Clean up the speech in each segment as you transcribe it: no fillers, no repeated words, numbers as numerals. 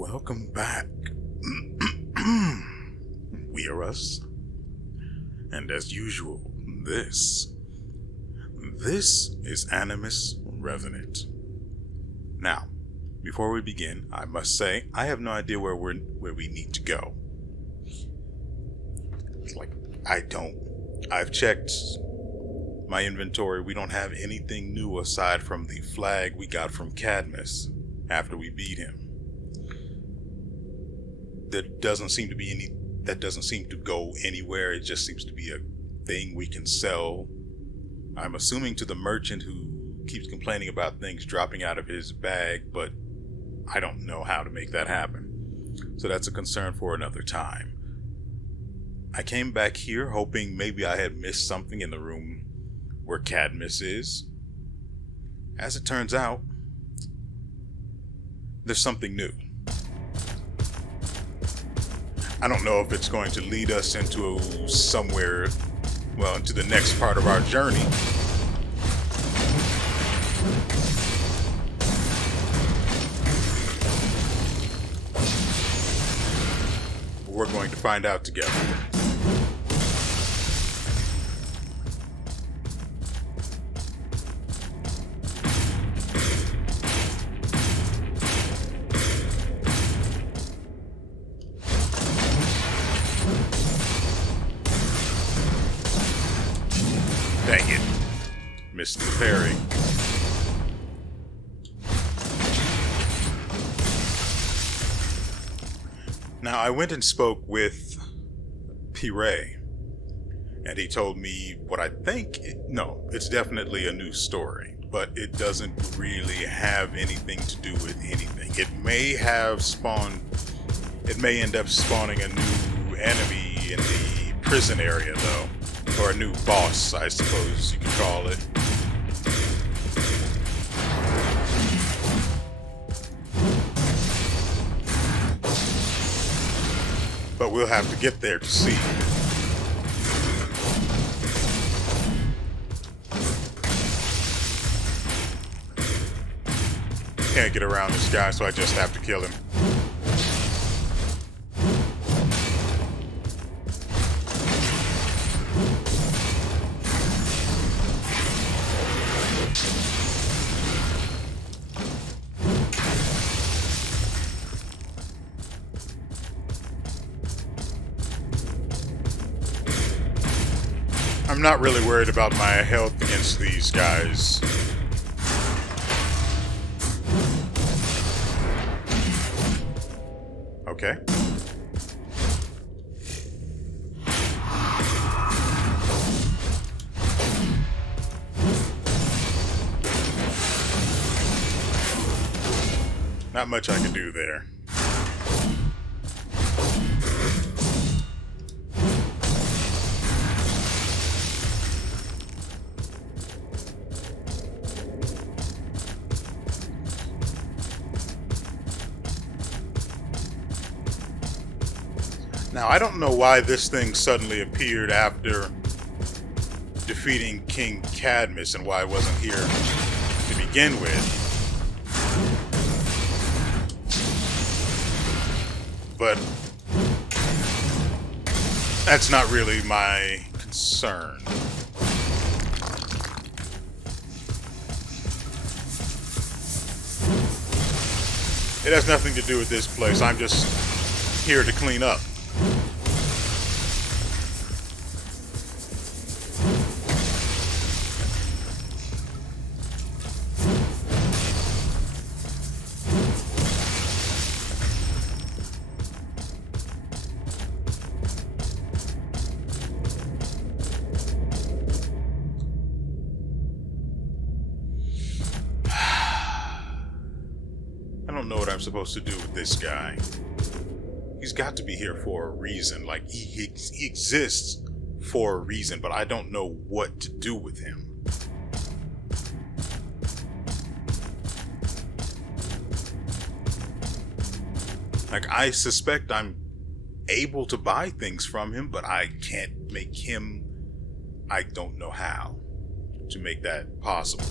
Welcome back. WeArEuS. And as usual, this is Animus Revenant. Now, before we begin, I must say I have no idea where we need to go. I've checked my inventory. We don't have anything new aside from the flag we got from Cadmus after we beat him. That doesn't seem to go anywhere. It just seems to be a thing we can sell. I'm assuming to the merchant who keeps complaining about things dropping out of his bag, but I don't know how to make that happen. So that's a concern for another time. I came back here hoping maybe I had missed something in the room where Cadmus is. As it turns out, there's something new. I don't know if it's going to lead us into into the next part of our journey. We're going to find out together. Dang it. Missed the parry. Now, I went and spoke with Parish, and he told me what I think... it's definitely a new story, but it doesn't really have anything to do with anything. It may end up spawning a new enemy in the prison area, though. Or a new boss, I suppose you could call it. But we'll have to get there to see. Can't get around this guy, so I just have to kill him. I'm not really worried about my health against these guys. Okay. Not much I can do there. Now, I don't know why this thing suddenly appeared after defeating King Cadmus and why it wasn't here to begin with. But that's not really my concern. It has nothing to do with this place. I'm just here to clean up. I don't know what I'm supposed to do with this guy. He's got to be here for a reason. Like, he exists for a reason, but I don't know what to do with him. Like, I suspect I'm able to buy things from him, but I can't make him... I don't know how to make that possible.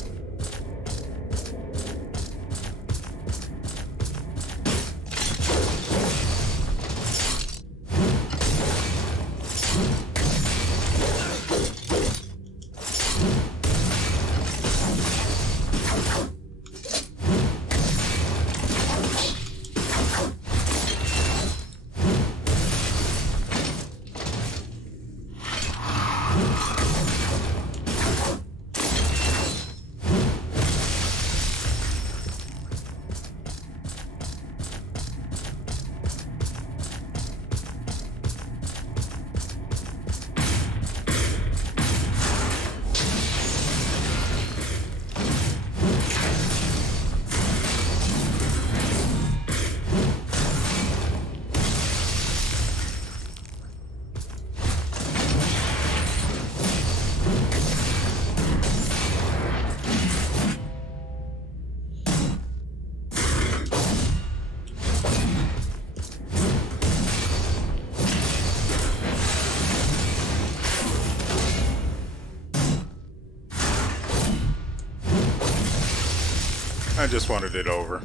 I just wanted it over.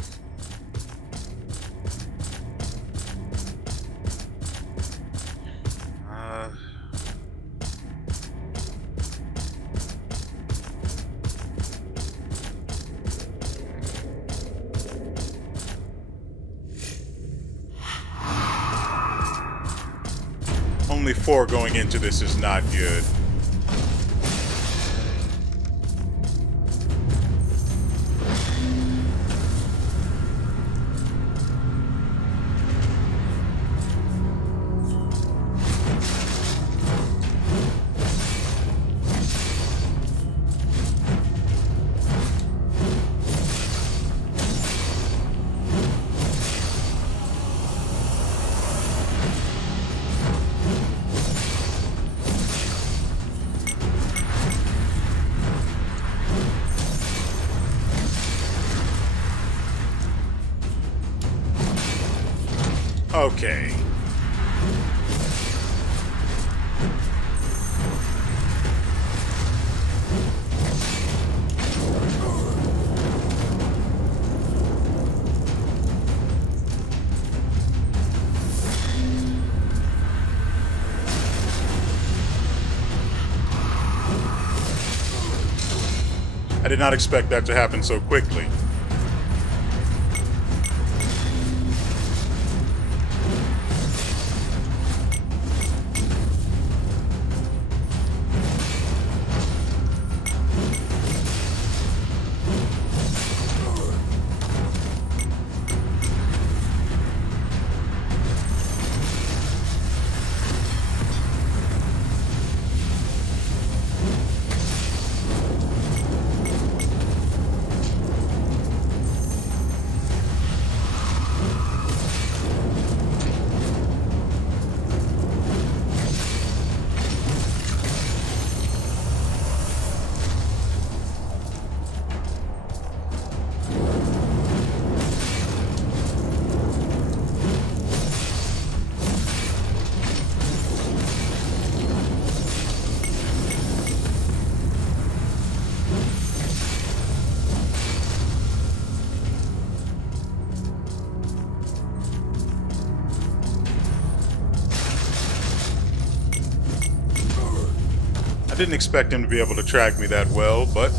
Only 4 going into this is not good. Okay. I did not expect that to happen so quickly. I didn't expect him to be able to track me that well, but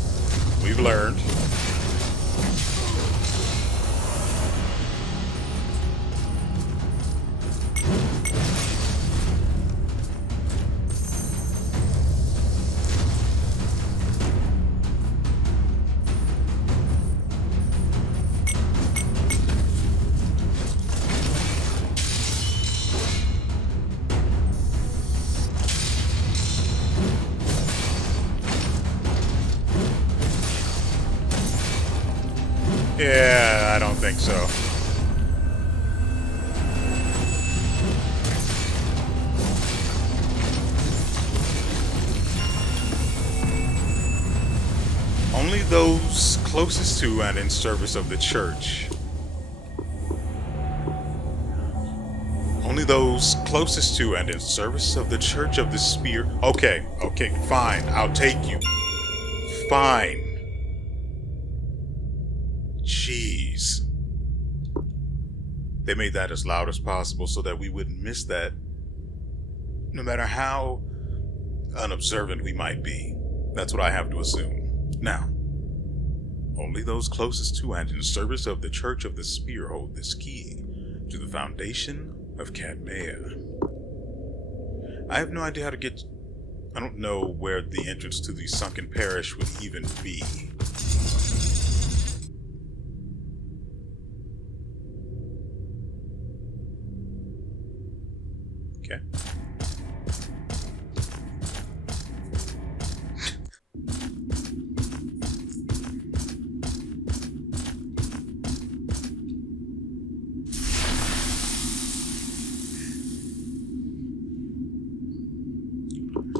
we've learned. Yeah, I don't think so. Only those closest to and in service of the church. Only those closest to and in service of the Church of the Spear. Okay, fine. I'll take you. Fine. Jeez. They made that as loud as possible so that we wouldn't miss that, no matter how unobservant we might be. That's what I have to assume. Now, only those closest to and in service of the Church of the Spear hold this key to the foundation of Cadmea. I have no idea how to get... I don't know where the entrance to the Sunken Parish would even be. Okay.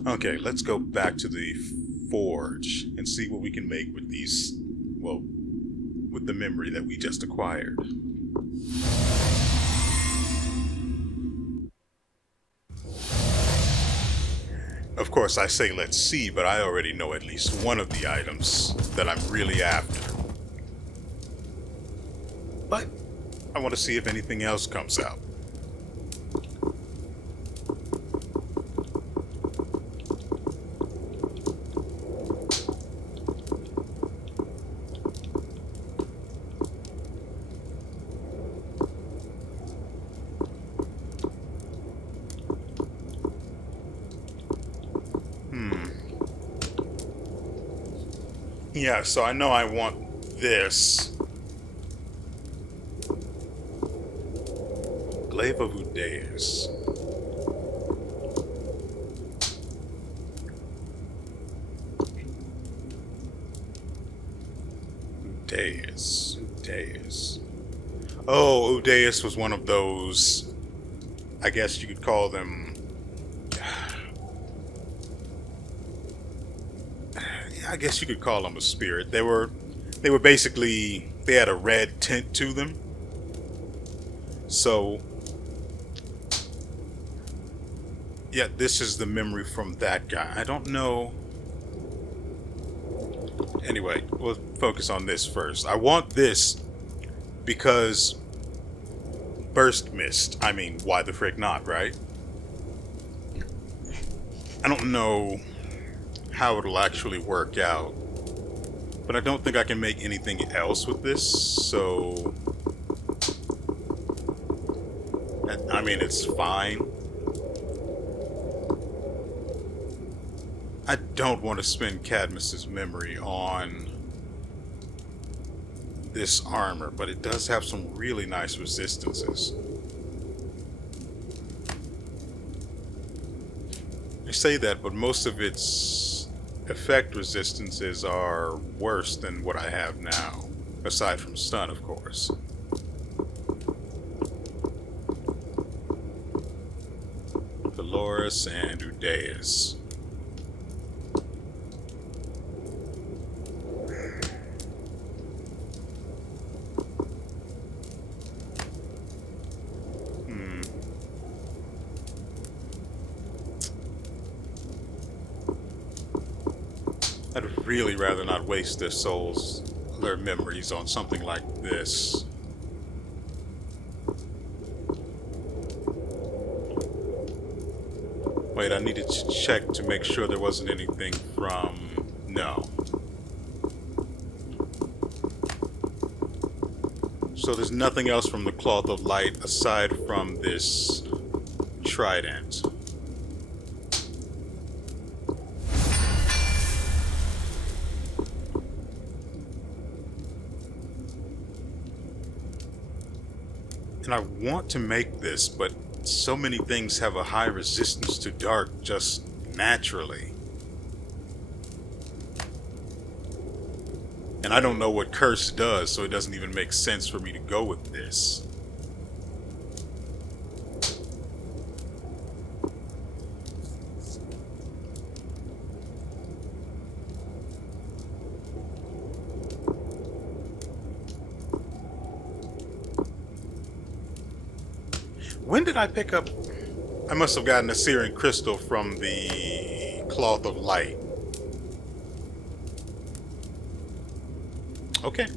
Okay, let's go back to the forge and see what we can make with these, well, with the memory that we just acquired. Of course, I say let's see, but I already know at least one of the items that I'm really after. But I want to see if anything else comes out. Yeah, so I know I want this. Glaive of WeArEuS. WeArEuS. Oh, WeArEuS was one of those, I guess you could call them, I guess you could call them a spirit. They were basically, they had a red tint to them. So, yeah, this is the memory from that guy. I don't know. Anyway, we'll focus on this first. I want this because burst mist. I mean, why the frick not, right? I don't know how it'll actually work out, but I don't think I can make anything else with this, so I mean, it's fine. I don't want to spend Cadmus's memory on this armor, but it does have some really nice resistances. I say that, but most of its effect resistances are worse than what I have now, aside from stun, of course. Dolores and WeArEuS. I'd really rather not waste their memories on something like this. Wait, I needed to check to make sure there wasn't anything from... No. So there's nothing else from the Cloth of Light aside from this trident. And I want to make this, but so many things have a high resistance to dark just naturally. And I don't know what curse does, so it doesn't even make sense for me to go with this. When did I pick up... I must have gotten a Searing Crystal from the Cloth of Light. Okay.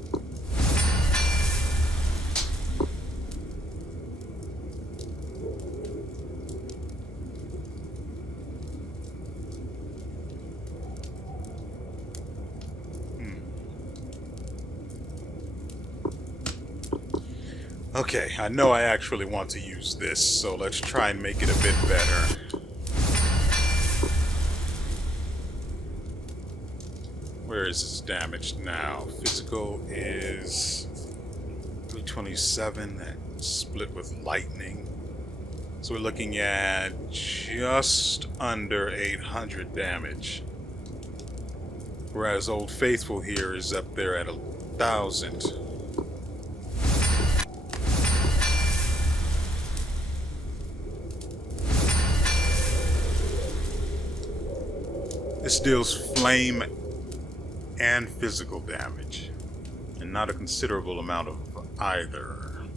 Okay, I know I actually want to use this, so let's try and make it a bit better. Where is this damage now? Physical is 327, that split with lightning. So we're looking at just under 800 damage. Whereas Old Faithful here is up there at 1,000. This deals flame and physical damage, and not a considerable amount of either.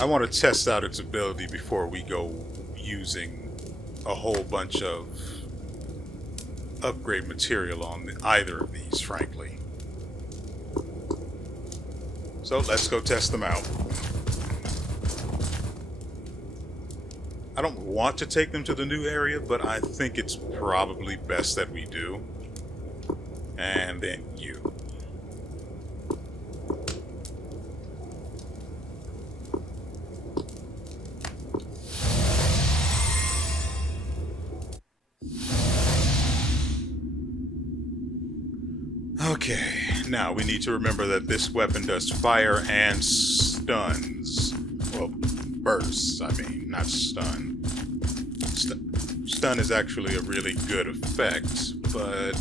I want to test out its ability before we go using a whole bunch of upgrade material on either of these, frankly. So let's go test them out. I don't want to take them to the new area, but I think it's probably best that we do. And then you. Okay, now we need to remember that this weapon does fire and stuns. Well, bursts, I mean, not stun. Stun is actually a really good effect, but...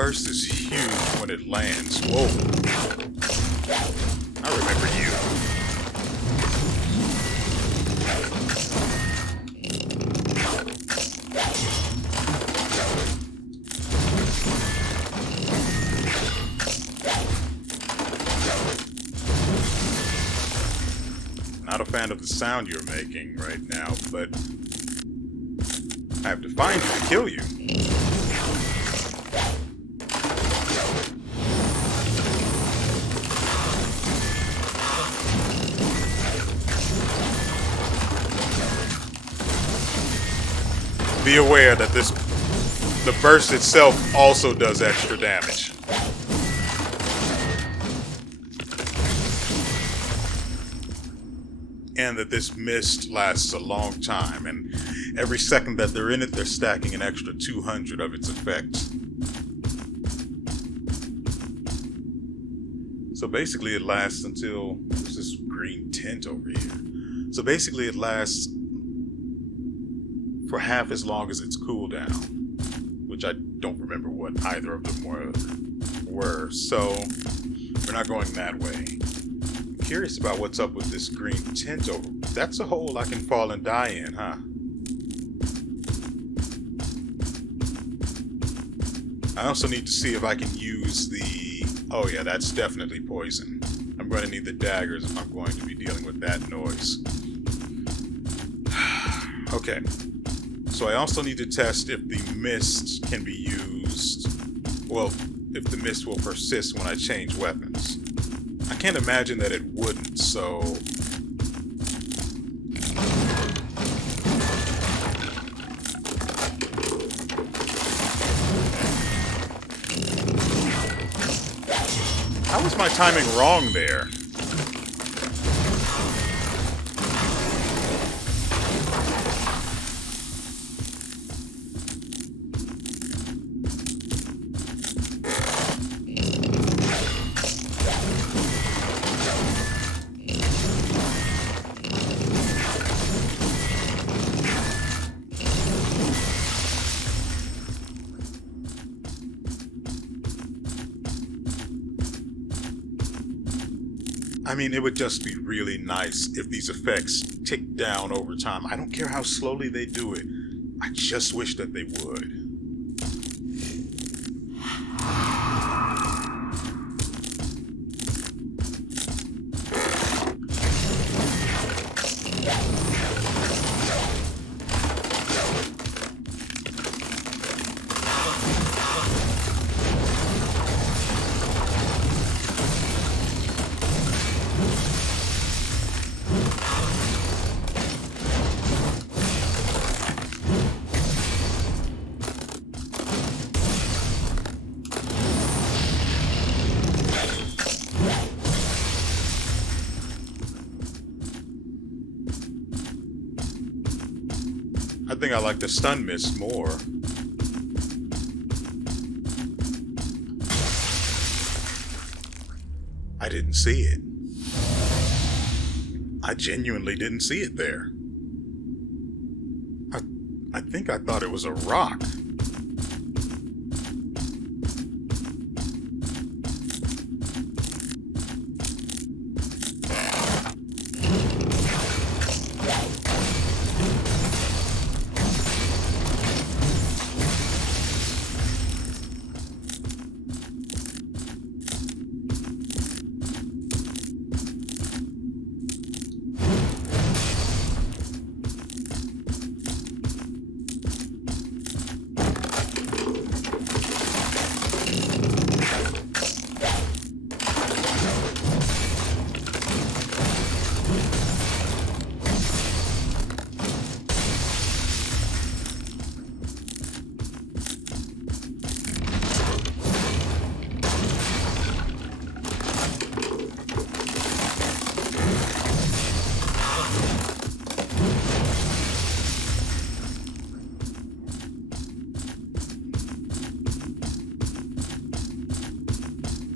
burst is huge when it lands. Whoa. I remember you. Not a fan of the sound you're making right now, but I have to find you to kill you. Be aware that the burst itself also does extra damage. And that this mist lasts a long time, and every second that they're in it, they're stacking an extra 200 of its effects. So basically it lasts until, what's this green tint over here? So basically it lasts for half as long as its cooldown, which I don't remember what either of them were. So we're not going that way. Curious about what's up with this green tint over. That's a hole I can fall and die in, huh? I also need to see if I can use the... Oh yeah, that's definitely poison. I'm going to need the daggers if I'm going to be dealing with that noise. Okay. So I also need to test if the mist can be used... Well, if the mist will persist when I change weapons. I can't imagine that it wouldn't, so... How was my timing wrong there? I mean, it would just be really nice if these effects tick down over time. I don't care how slowly they do it. I just wish that they would. I think I like the stun mist more. I didn't see it. I genuinely didn't see it there. I think I thought it was a rock.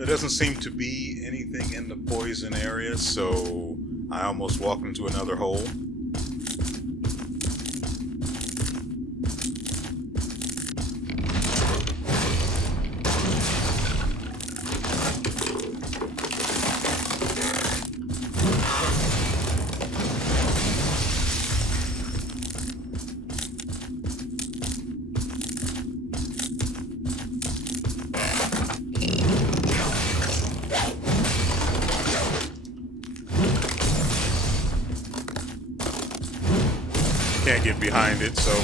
There doesn't seem to be anything in the poison area, so I almost walked into another hole. Can't get behind it, so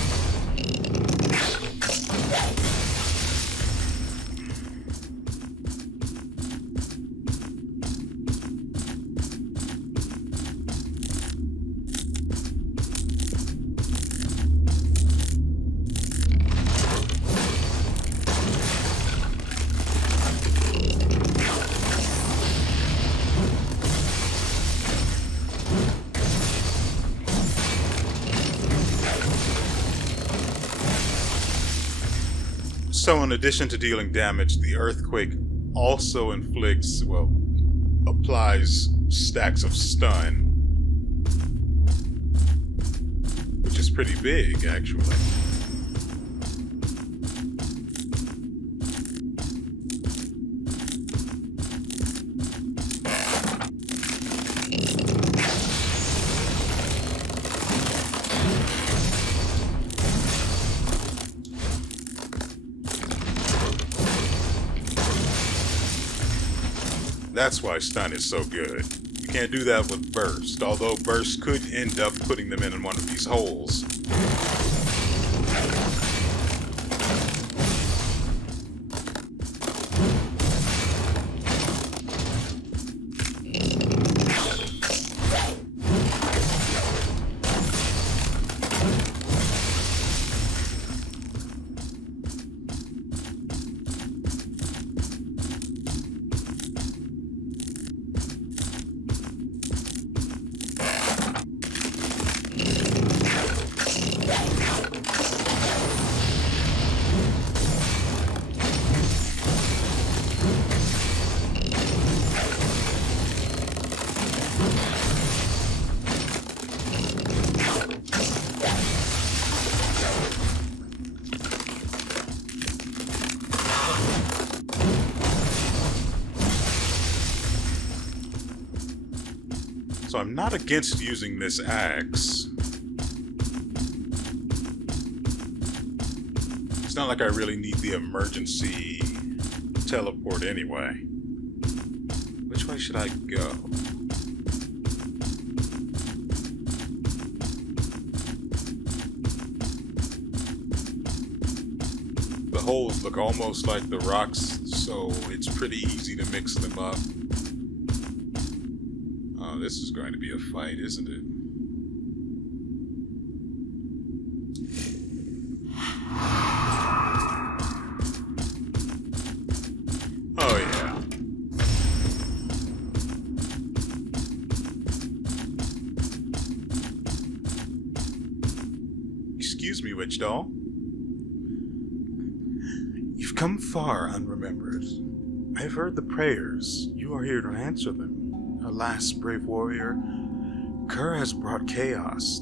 in addition to dealing damage, the earthquake also inflicts, well, applies stacks of stun, which is pretty big, actually. That's why stun is so good. You can't do that with burst, although burst could end up putting them in one of these holes. So I'm not against using this axe. It's not like I really need the emergency teleport anyway. Which way should I go? The holes look almost like the rocks, so it's pretty easy to mix them up. Oh, this is going to be a fight, isn't it? Oh, yeah. Excuse me, witch doll. You've come far unremembered. I've heard the prayers. You are here to answer them. Alas, brave warrior, Kerr has brought chaos,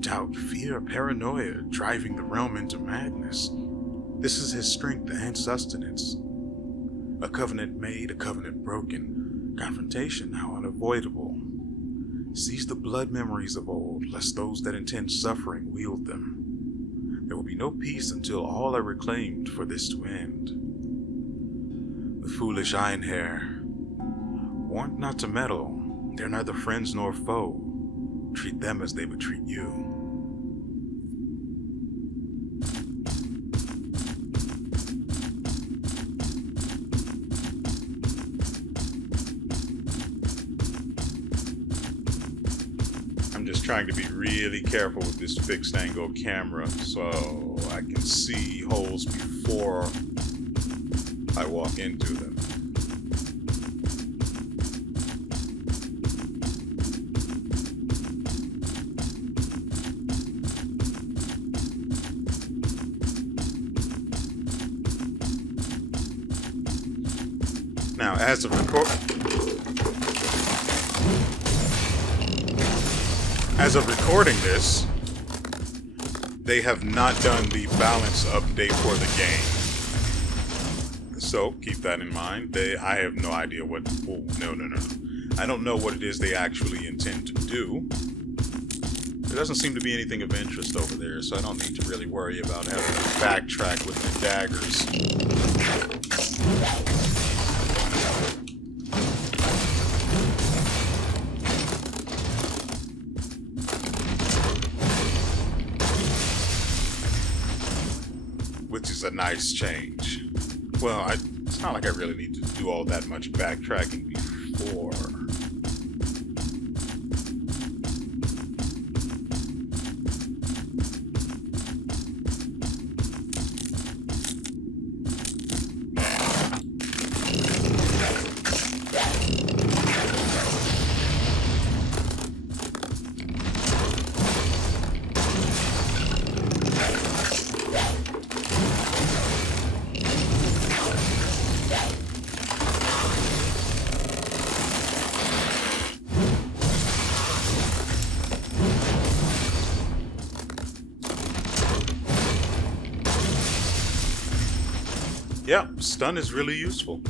doubt, fear, paranoia, driving the realm into madness. This is his strength and sustenance. A covenant made, a covenant broken, confrontation now unavoidable. Seize the blood memories of old, lest those that intend suffering wield them. There will be no peace until all are reclaimed for this to end. The foolish Ironhair, warned not to meddle, they're neither friends nor foe. Treat them as they would treat you. I'm just trying to be really careful with this fixed angle camera so I can see holes before I walk into them. Now, as of recording this, they have not done the balance update for the game. So keep that in mind. I have no idea what. Oh, no. I don't know what it is they actually intend to do. There doesn't seem to be anything of interest over there, so I don't need to really worry about having to backtrack with the daggers. Which is a nice change. Well, it's not like I really need to do all that much backtracking before. Yeah, stun is really useful.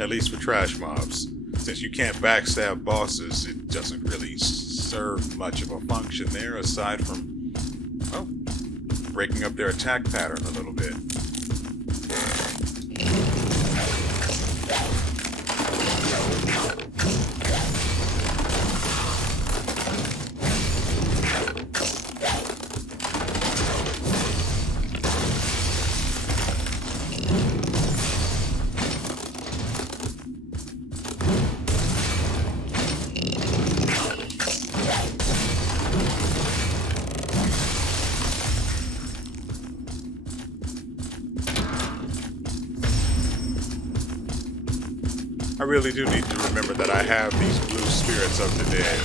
At least for trash mobs. Since you can't backstab bosses, it doesn't really serve much of a function there aside from, well, breaking up their attack pattern a little bit. I really do need to remember that I have these blue spirits of the dead.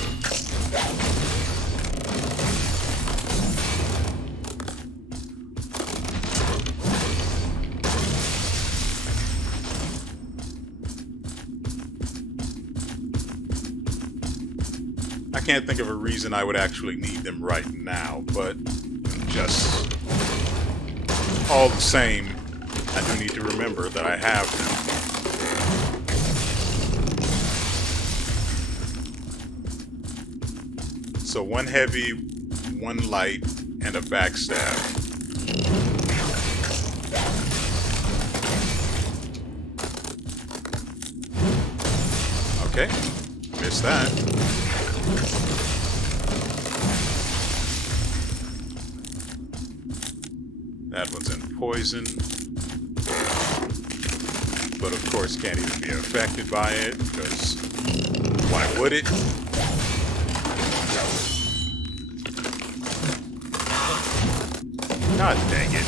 I can't think of a reason I would actually need them right now, but just all the same, I do need to remember that I have them. So one heavy, one light, and a backstab. Okay, missed that. That one's in poison. But of course can't even be affected by it, because why would it? God dang it.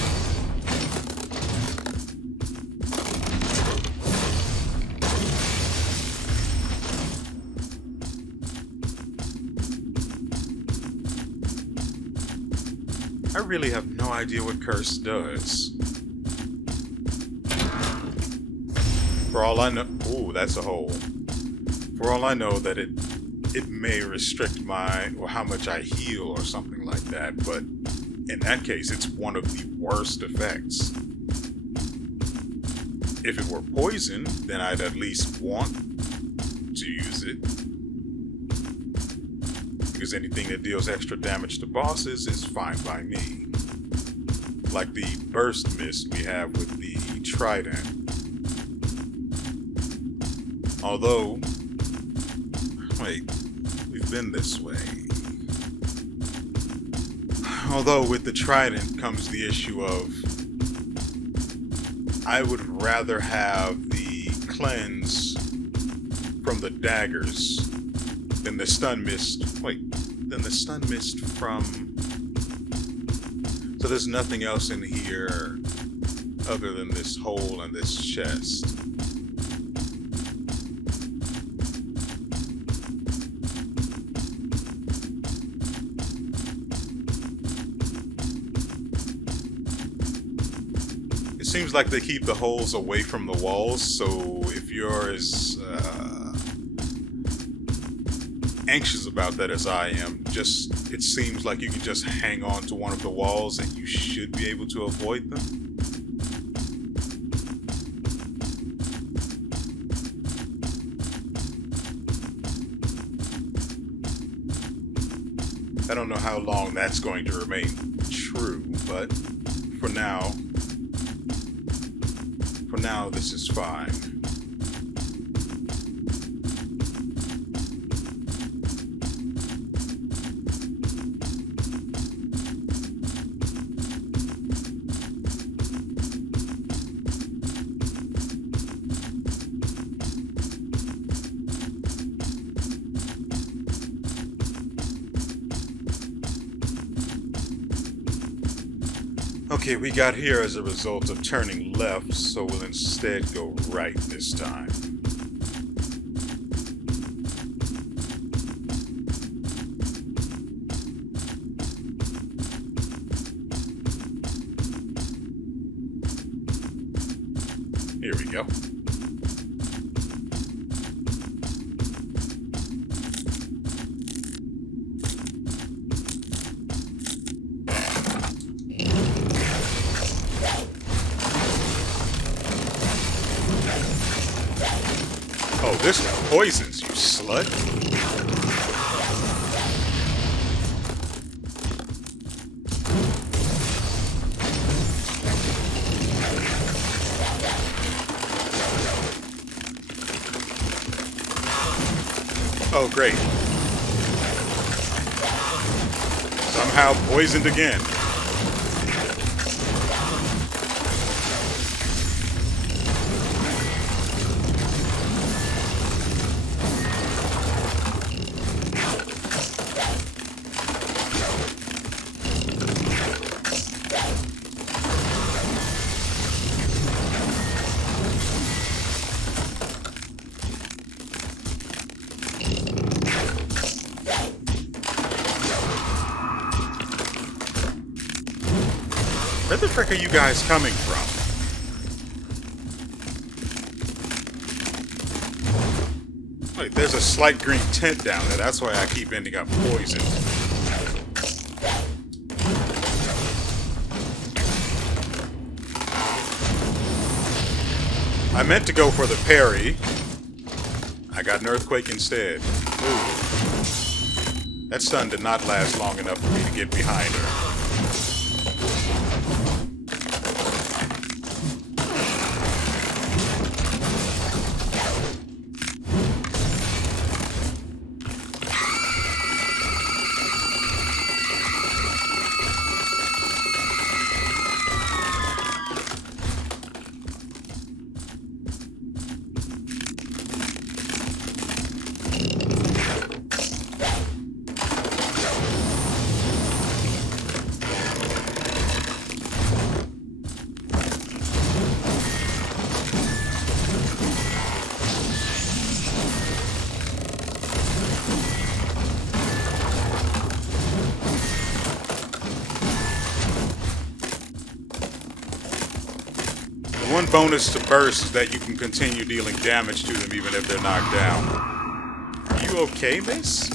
I really have no idea what Curse does. For all I know... Ooh, that's a hole. For all I know that it may restrict my... or how much I heal or something like that, but... in that case, it's one of the worst effects. If it were poison, then I'd at least want to use it. Because anything that deals extra damage to bosses is fine by me. Like the burst mist we have with the trident. Although... wait, we've been this way. Although with the trident comes the issue of I would rather have the cleanse from the daggers than the stun mist. Wait, than the stun mist from... So there's nothing else in here other than this hole and this chest. seems like they keep the holes away from the walls, so if you're as anxious about that as I am, it seems like you can just hang on to one of the walls and you should be able to avoid them. I don't know how long that's going to remain true, but for now, this is fine. Okay, we got here as a result of turning left, so we'll instead go right this time. Here we go. Oh, this one poisons, you slut. Oh, great. Somehow poisoned again. Where the frick are you guys coming from? Wait, there's a slight green tint down there. That's why I keep ending up poisoned. I meant to go for the parry. I got an earthquake instead. Ooh. That stun did not last long enough for me to get behind her. One bonus to burst is that you can continue dealing damage to them even if they're knocked down. Are you okay, miss?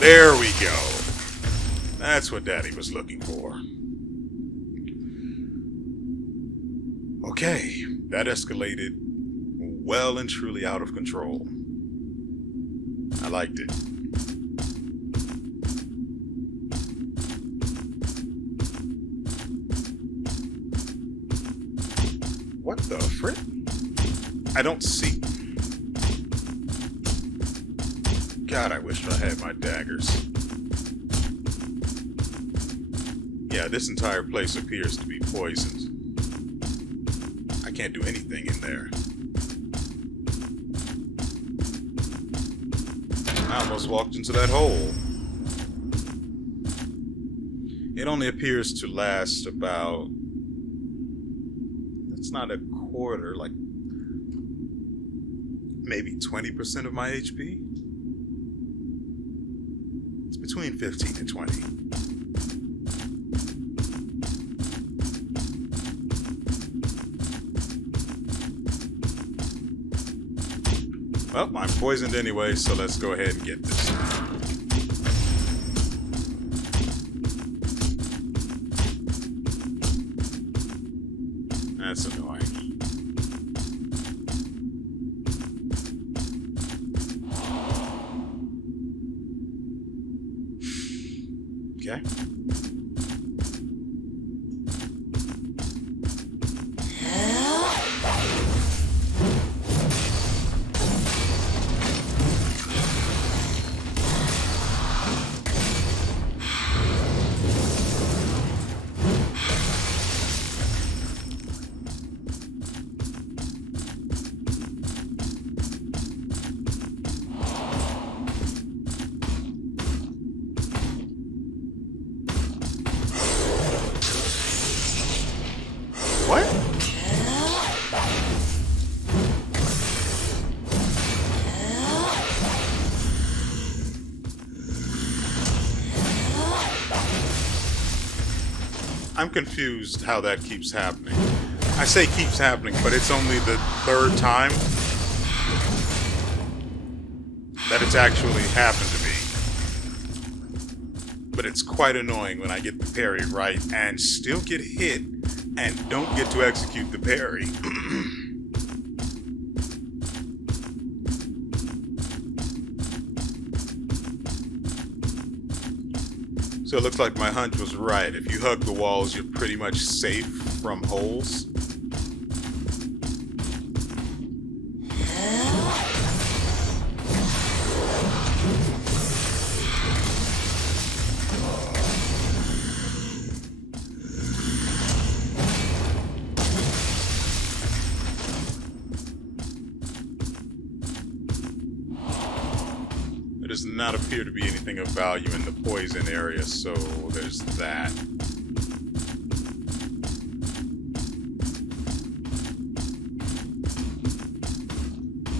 There we go. That's what Daddy was looking for. Okay, that escalated well and truly out of control. I liked it. What the frick? I don't see. God, I wish I had my daggers. Yeah, this entire place appears to be poisoned. I can't do anything in there. I almost walked into that hole. It only appears to last about... It's not a quarter, like maybe 20% of my HP. It's between 15 and 20. Well, I'm poisoned anyway, so let's go ahead and get this. That's annoying. Okay. What? I'm confused how that keeps happening. I say keeps happening, but it's only the third time that it's actually happened to me. But it's quite annoying when I get the parry right and still get hit and don't get to execute the parry. So it looks like my hunch was right. If you hug the walls, you're pretty much safe from holes. There does not appear to be anything of value in the poison area, so there's that.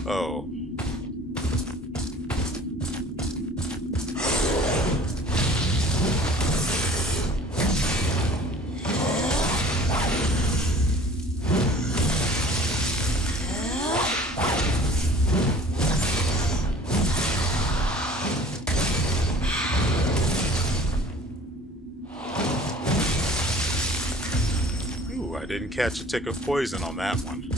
Oh. I didn't catch a tick of poison on that one.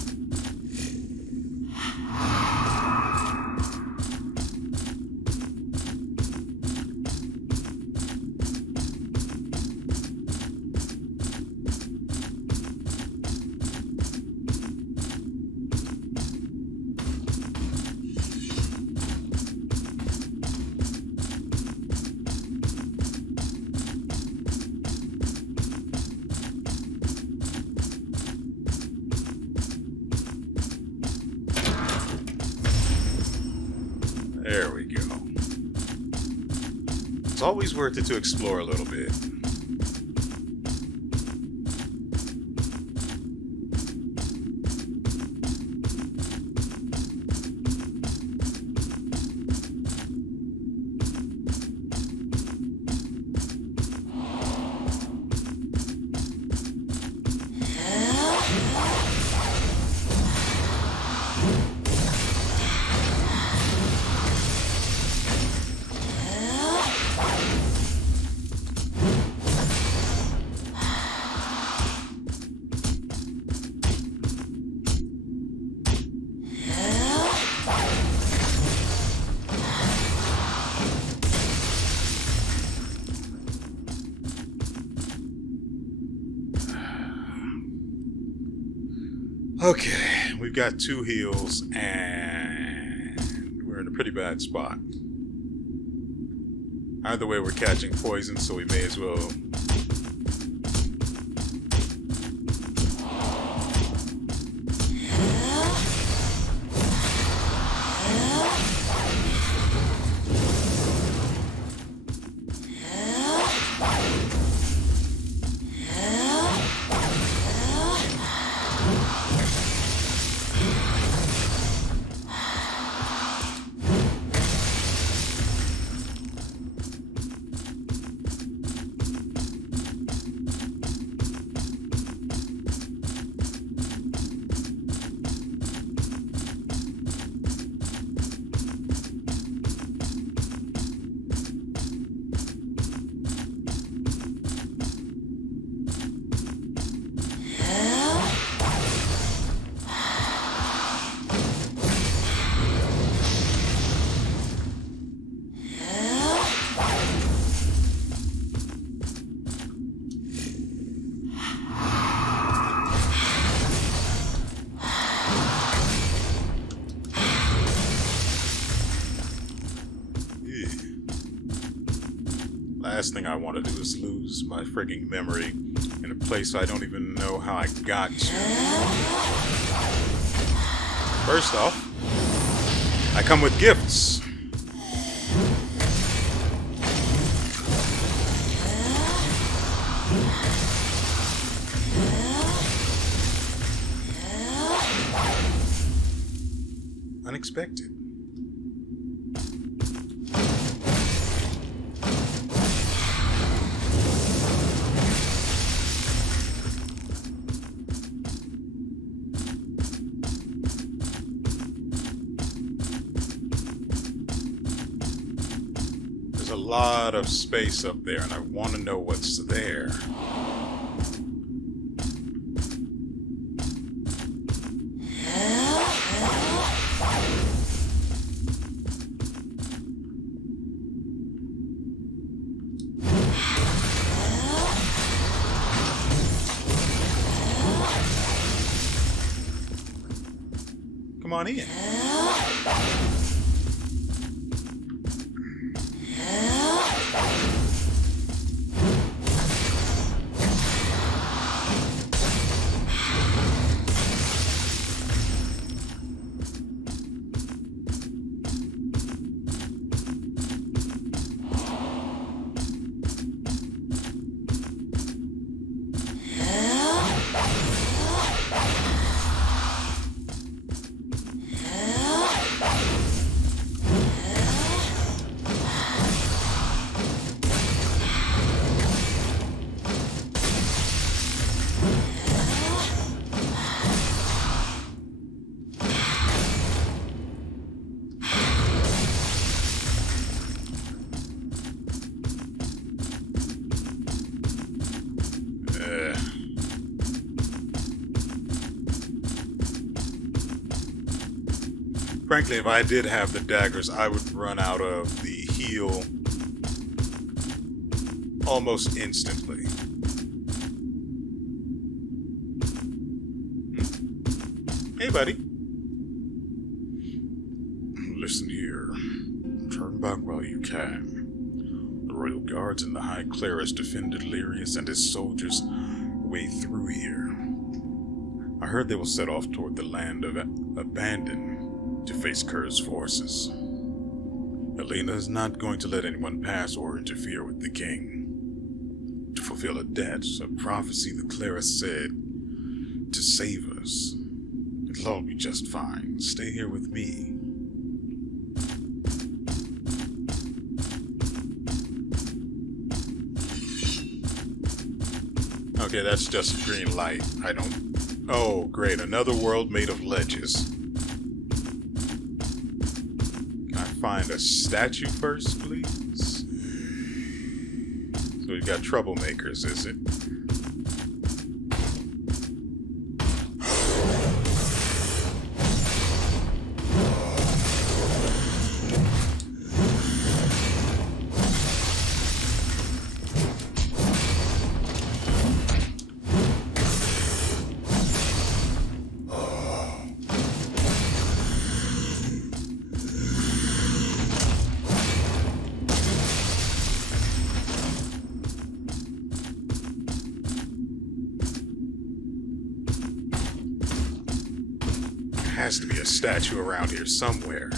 There we go. It's always worth it to explore a little bit. Okay, we've got 2 heals, and we're in a pretty bad spot. Either way, we're catching poison, so we may as well... last thing I want to do is lose my frigging memory in a place I don't even know how I got to. First off, I come with gifts. Unexpected. There's a lot of space up there, and I want to know what's there. Come on in. Frankly, if I did have the daggers, I would run out of the heal almost instantly. Hey, buddy. Listen here. Turn back while you can. The royal guards and the High Clerist defended WeArEuS and his soldiers way through here. I heard they will set off toward the land of Abandon to face Kerr's forces. Helena is not going to let anyone pass or interfere with the king. To fulfill a debt, a prophecy the Clerist said, to save us. It'll all be just fine. Stay here with me. Okay, that's just a green light. I don't... Oh, great. Another world made of ledges. Find a statue first, please. So we've got troublemakers, is it? Has to be a statue around here somewhere.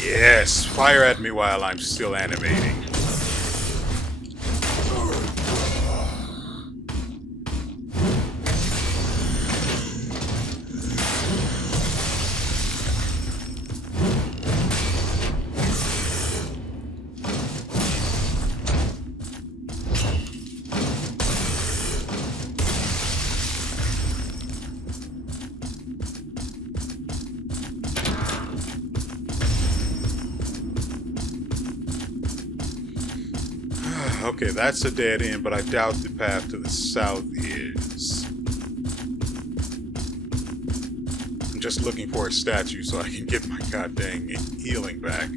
Yes, fire at me while I'm still animating. Okay, that's a dead end, but I doubt the path to the south is. I'm just looking for a statue so I can get my goddamn healing back.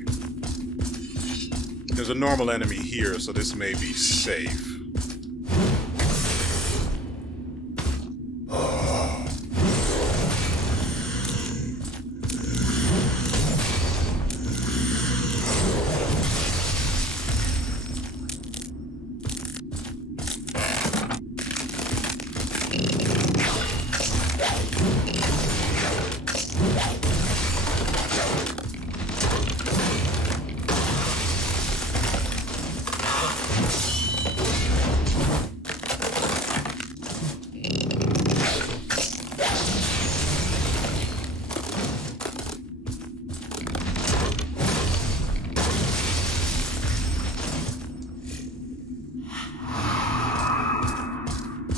There's a normal enemy here, so this may be safe.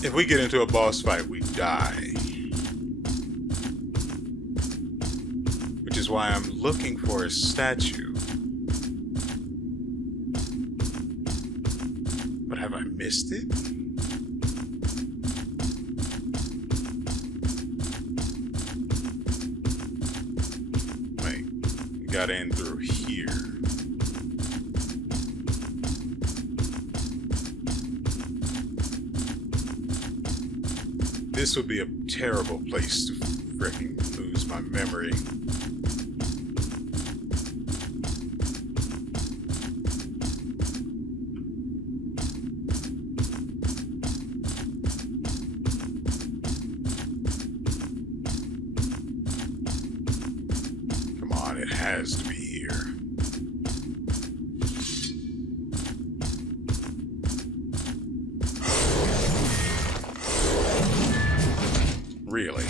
If we get into a boss fight, we die. Which is why I'm looking for a statue. But have I missed it? Wait, we got in through here. This would be a terrible place to frickin' lose my memory. Come on, it has to be here. Really?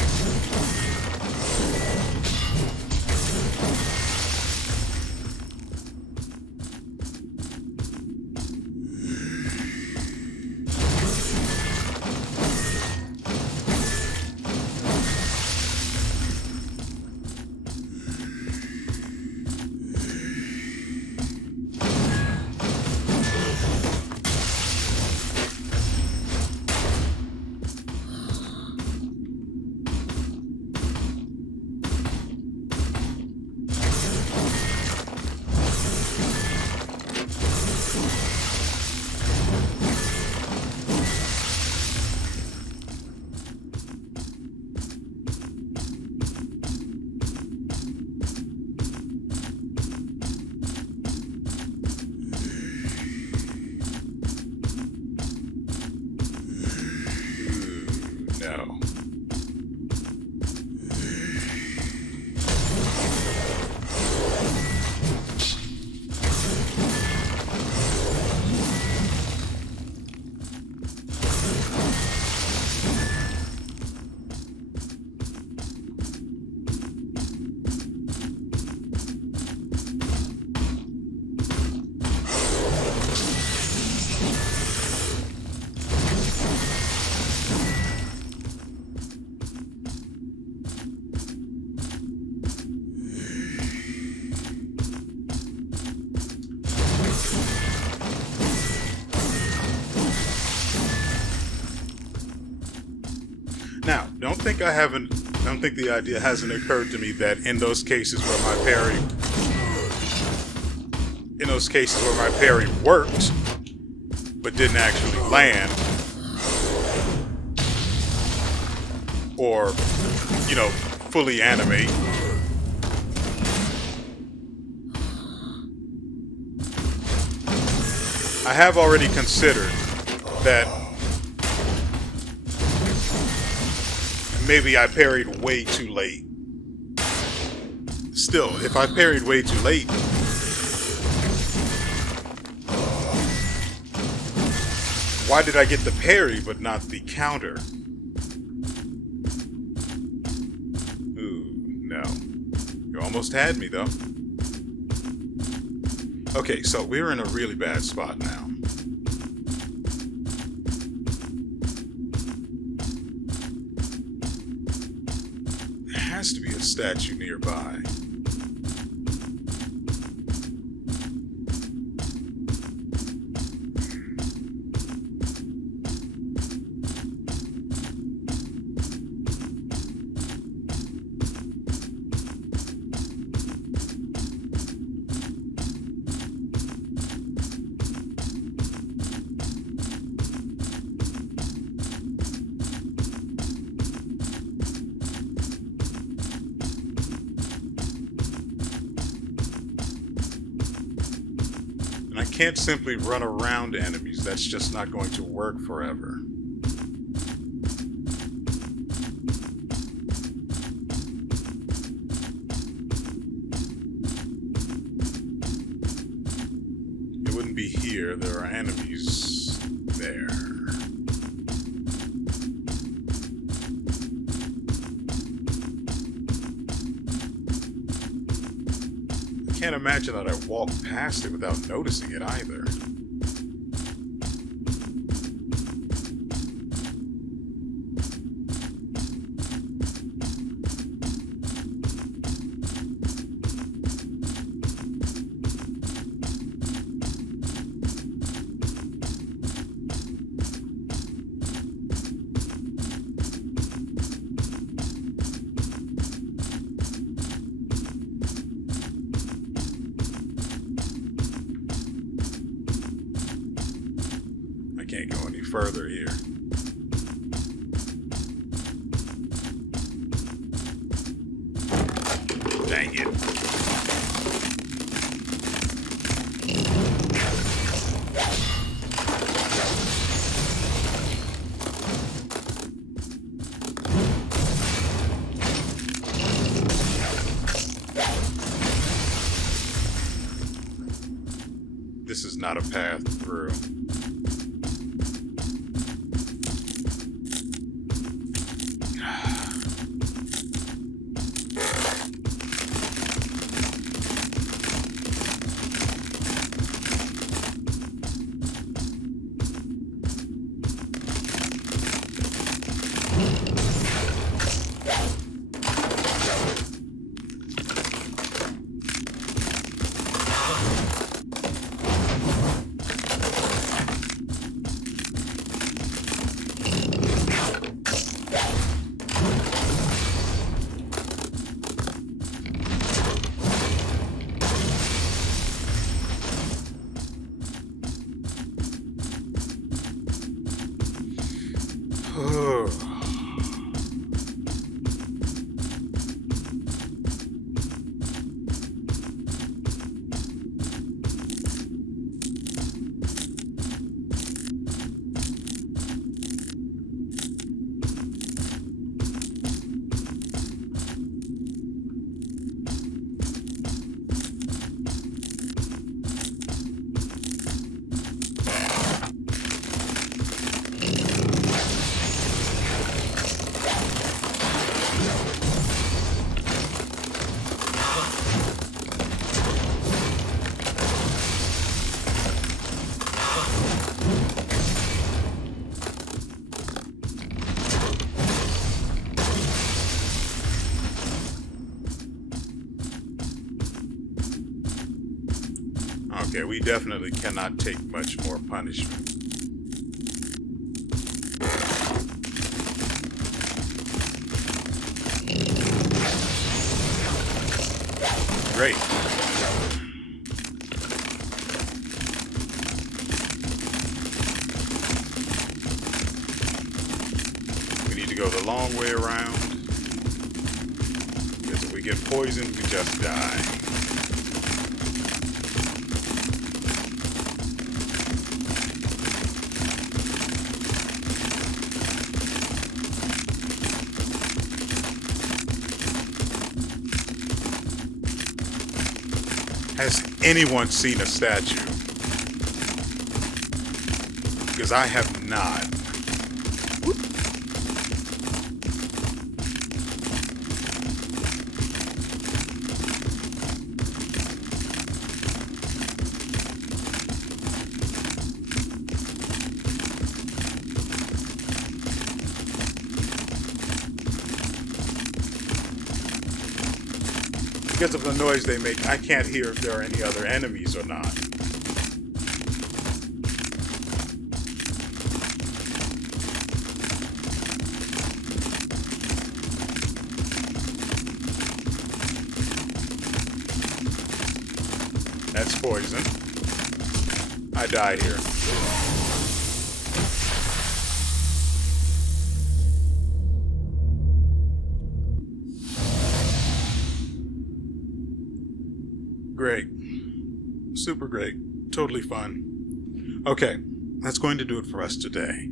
Now, don't think the idea hasn't occurred to me that in those cases where my parry worked, but didn't actually land, or, fully animate, I have already considered that maybe I parried way too late. Still, if I parried way too late, why did I get the parry but not the counter? Ooh, no. You almost had me, though. Okay, so we're in a really bad spot now. Has to be a statue nearby. I can't simply run around enemies. That's just not going to work forever. It wouldn't be here. There are enemies there. I can't imagine that I walked past it without noticing it either. Can't go any further here. Dang it. This is not a path through. Okay, we definitely cannot take much more punishment. Great. We need to go the long way around, because if we get poisoned, we just die. Has anyone seen a statue? Because I have not. Because of the noise they make, I can't hear if there are any other enemies or not. That's poison. I die here. Great. Super great. Totally fun. Okay, that's going to do it for us today.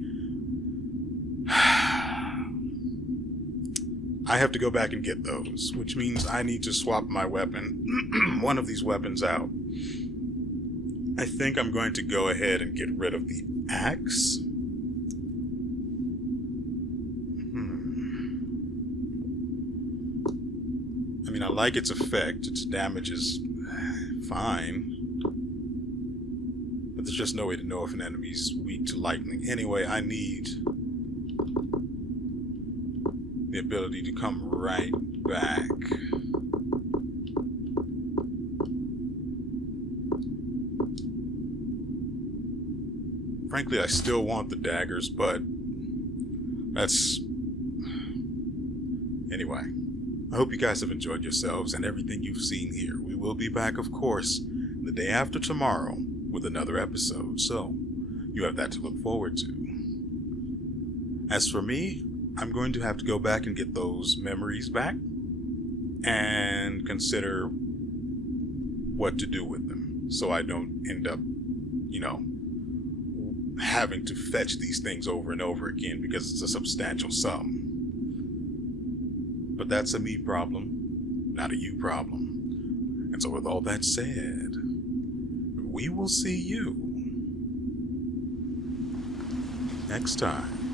I have to go back and get those, which means I need to swap my weapon, one of these weapons out. I think I'm going to go ahead and get rid of the axe. I mean, I like its effect. Its damage is fine. But there's just no way to know if an enemy's weak to lightning. Anyway, I need the ability to come right back. Frankly, I still want the daggers, but that's... Anyway, I hope you guys have enjoyed yourselves and everything you've seen here. We will be back, of course, the day after tomorrow with another episode, so you have that to look forward to. As for me, I'm going to have to go back and get those memories back and consider what to do with them so I don't end up, having to fetch these things over and over again because it's a substantial sum. But that's a me problem, not a you problem. And so with all that said, we will see you next time.